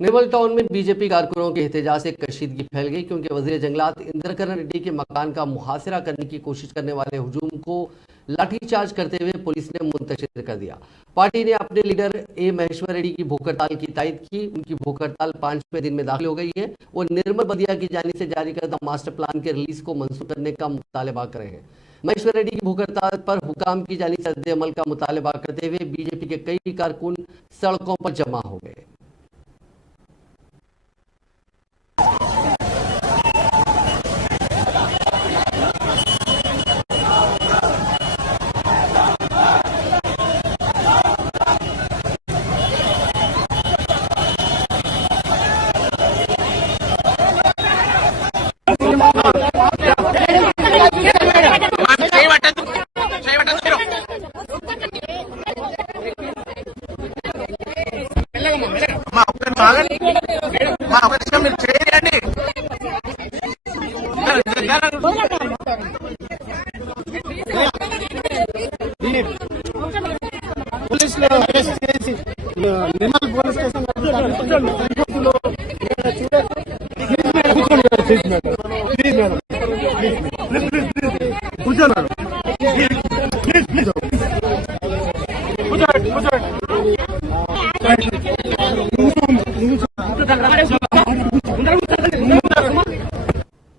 निर्मल टाउन में बीजेपी कारकुनों के एहतजाज से कशीदगी फैल गई क्योंकि वजीर जंगलात इंद्रकरण रेड्डी के मकान का मुहासिरा करने की कोशिश करने वाले हुजूम को लाठीचार्ज करते हुए पुलिस ने मुंतशिर कर दिया। पार्टी ने अपने लीडर ए महेश्वर रेड्डी की भूख हड़ताल की तायद की। उनकी भूख हड़ताल 5वें दिन में दाखिल हो गई है। वो निर्मल बदिया की जानिब से जारी करदा मास्टर प्लान के रिलीज को मंसूख करने का मुतालबा कर रहे हैं। महेश्वर रेड्डी की भूख हड़ताल पर हुकाम की जानिब से रद्द अमल का मुतालबा करते हुए बीजेपी के कई कारकुन सड़कों पर जमा हो गए। पुलिस निर्मल पुलिस स्टेशन प्लीज